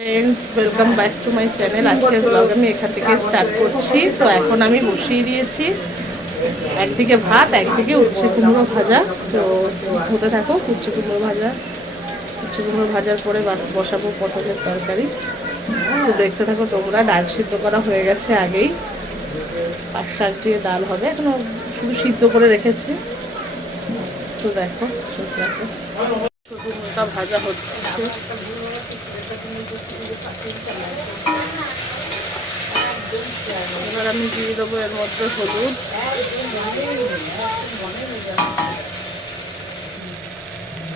Friends, welcome back to my channel. আজকের blog আমি এখান থেকে স্টার্ট করছি। তো এখন আমি বসিয়ে দিয়েছি একদিকে ভাত, একদিকে উচ্ছে কুমড়ো ভাজা। তো হতে থাকো। উচ্ছে কুমড়ো ভাজার পরে বসাবো পটলের তরকারি। তো দেখতে থাকো তোমরা। ডাল সিদ্ধ করা হয়ে গেছে আগেই, পাট শাক দিয়ে ডাল হবে, এখনো শুধু সিদ্ধ করে রেখেছি। তো দেখো কুমড়োটা ভাজা হচ্ছে। এবার আমি দিয়ে দেবো এর মধ্যে হলুদ,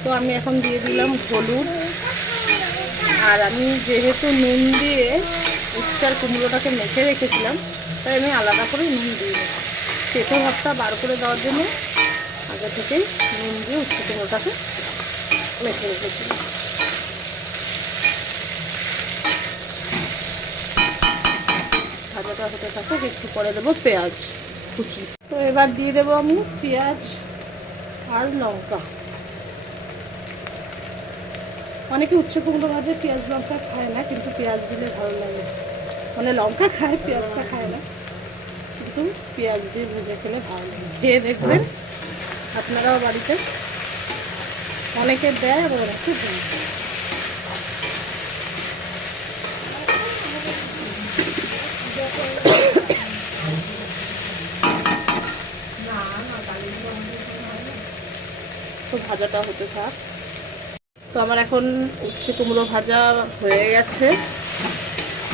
তো আমি এখন দিয়ে দিলাম হলুদ। আর আমি যেহেতু নুন দিয়ে উচ্ছে আর কুমড়োটাকে মেখে রেখেছিলাম, তাই আমি আলাদা করে নুন দিয়ে দেবো। তেতো ভাতটা বার করে দেওয়ার জন্য আগে থেকেই নুন দিয়ে উচ্ছে কুমড়োটাকে মেখে রেখেছিলাম। ভাজাটা হতে থাকে, একটু পরে দেবো পেঁয়াজ কুচি। তো এবার দিয়ে দেবো আমি পেঁয়াজ আর লঙ্কা। অনেকে উচ্ছে কুমড়ো ভাজে পেঁয়াজ লঙ্কা খায় না, কিন্তু পেঁয়াজ দিলে ভালো লাগে। মানে লঙ্কা খায়, পেঁয়াজটা খায় না, কিন্তু পেঁয়াজ দিয়ে ভেজে খেলে ভালো লাগে। খেয়ে দেখবেন আপনারাও বাড়িতে। অনেকে দেয় আবার অনেকে দেয়। তো ভাজাটা হতে থাক। তো আমার এখন উচ্ছে কুমড়ো ভাজা হয়ে গেছে।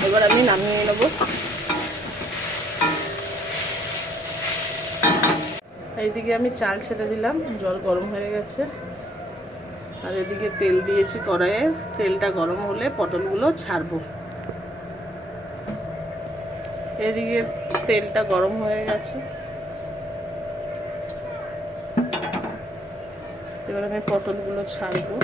এবার আমি নামিয়ে নেব। এইদিকে আমি চাল ছেড়ে দিলাম, জল গরম হয়ে গেছে। আর এদিকে তেল দিয়েছি কড়াইয়ে। তেলটা গরম হলে পটলগুলো ছাড়বো। এদিকে তেলটা গরম হয়ে গেছে। এবার আমি পটলগুলো ছাড়বো।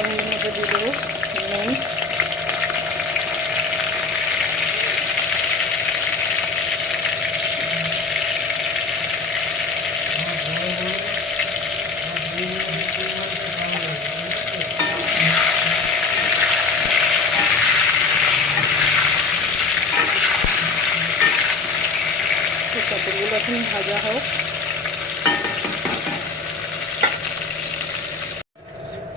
আমি এর মধ্যে দিয়ে দেবো নুন, পটলগুলো এখন ভাজা হোক।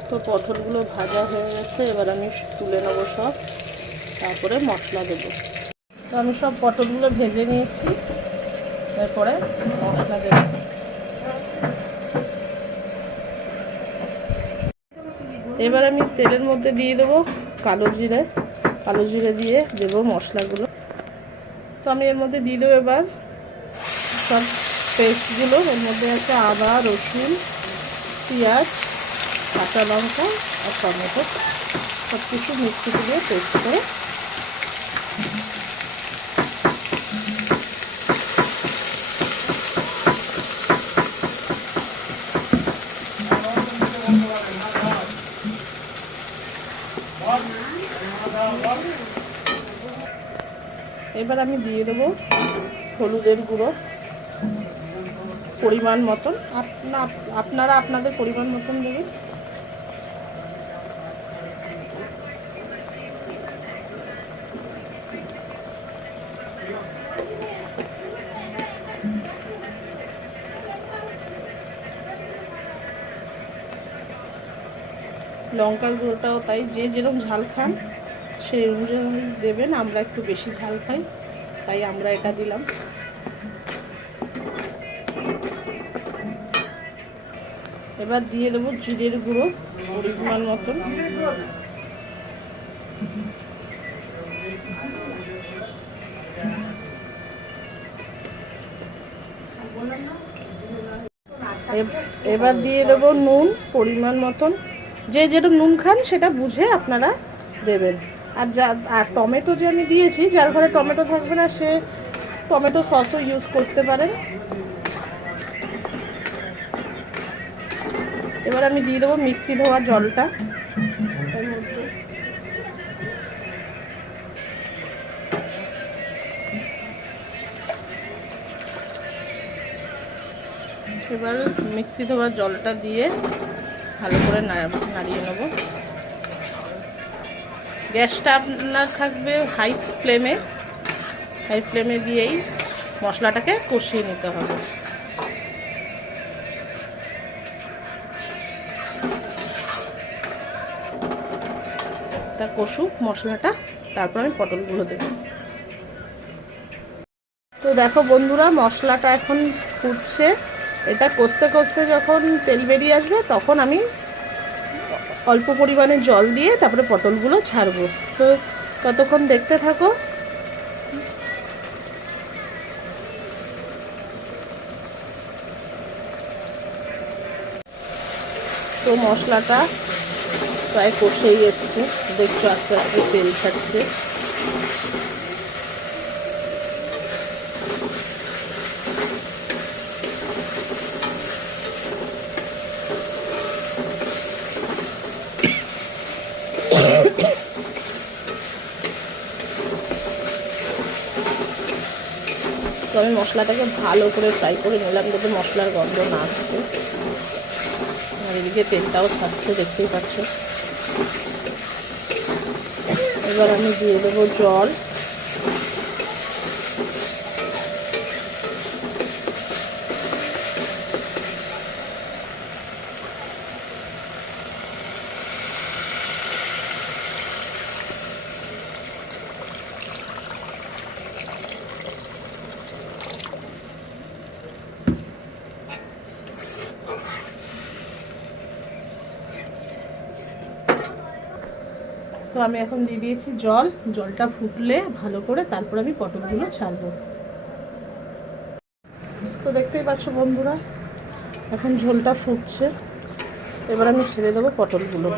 তো পটলগুলো ভাজা হয়ে গেছে, এবার আমি তুলে নেবো সব, তারপরে মশলা দেবো। তো আমি সব পটলগুলো ভেজে নিয়েছি, এরপরে মশলা দেবো। এবার আমি তেলের মধ্যে দিয়ে দেবো কালো জিরে দিয়ে দেবো মশলাগুলো। তো আমি এর মধ্যে দিয়ে দেবো এবার সব পেস্টগুলো। এর মধ্যে আছে আদা, রসুন, পেঁয়াজ, কাঁচা লঙ্কা আর টমেটো, সব কিছু মিক্সিতে দিয়ে পেস্ট করে এবার আমি দিয়ে দেবো হলুদের গুঁড়ো পরিমাণ মতন। আপনারা আপনাদের পরিমাণ মতন দেবেন। লঙ্কার গুঁড়োটাও তাই, যে যেরকম ঝাল খান সেই অনুযায়ী দেবেন। আমরা একটু বেশি ঝাল খাই, তাই আমরা এটা দিলাম। এবার দিয়ে দেবো জিরের গুঁড়ো পরিমাণ মতন। এবার দিয়ে দেবো নুন পরিমাণ মতন, যে যেটা নুন খান সেটা বুঝে আপনারা দেবেন। আর টমেটো যে আমি দিয়েছি, যার ঘরে টমেটো থাকবে না সে টমেটো সসও ইউজ করতে পারেন। এবার আমি দিয়ে দেবো মিক্সি ধোয়া জলটা। এবার মিক্সি ধোয়া জলটা দিয়ে ভালো করে নাড়িয়ে নেব। গ্যাসটা আপনার থাকবে হাই ফ্লেমে দিয়েই মশলাটাকে কষিয়ে নিতে হবে। তা কষুক মশলাটা, তারপর আমি পটলগুলো দেব। তো দেখো বন্ধুরা, মশলাটা এখন ফুটছে। এটা কষতে কষতে যখন তেল বেরিয়ে আসবে তখন আমি অল্প পরিমাণে জল দিয়ে তারপরে পটলগুলো ছাড়বো। তো ততক্ষণ দেখতে থাকো। তো মশলাটা প্রায় কষেই এসছে, দেখছো আস্তে আস্তে তেল ছাড়ছে। তো আমি মশলাটাকে ভালো করে ফ্রাই করে নিলাম যাতে মশলার গন্ধ না আসছে। আর এদিকে তেলটাও ছাড়ছে, দেখতেই পাচ্ছ। এবার আমি দিয়ে দেবো জল। তো আমি এখন দিয়ে দিয়েছি জল। জলটা ফুটলে ভালো করে তারপর আমি পটলগুলো ছাড়বো। তো দেখতেই পাচ্ছ বন্ধুরা, এখন ঝোলটা ফুটছে। এবার আমি ছেড়ে দেবো পটলগুলো।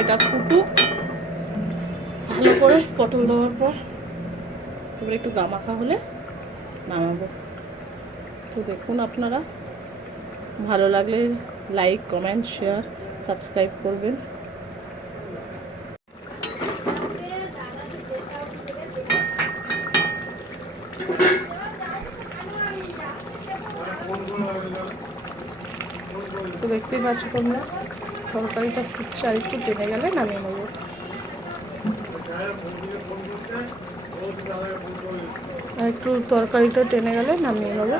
এটা ফুটুক ভালো করে পটল দেওয়ার পর, এবার একটু গামাখা হলে নামাবো। তো দেখুন আপনারা, ভালো লাগলে লাইক, কমেন্ট, শেয়ার, সাবস্ক্রাইব করবেন। তো দেখতেই পাচ্ছ তোমরা, তরকারিটা ফুটছে, আর একটু টেনে গেলে নামিয়ে নেব। আর একটু তরকারিটা টেনে গেলে নামিয়ে নেব।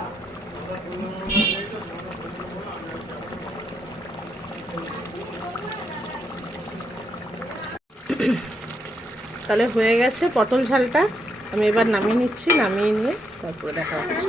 তাহলে হয়ে গেছে পটল ঝালটা। আমি এবার নামিয়ে নিচ্ছি, নামিয়ে নিয়ে তারপরে দেখা হচ্ছে।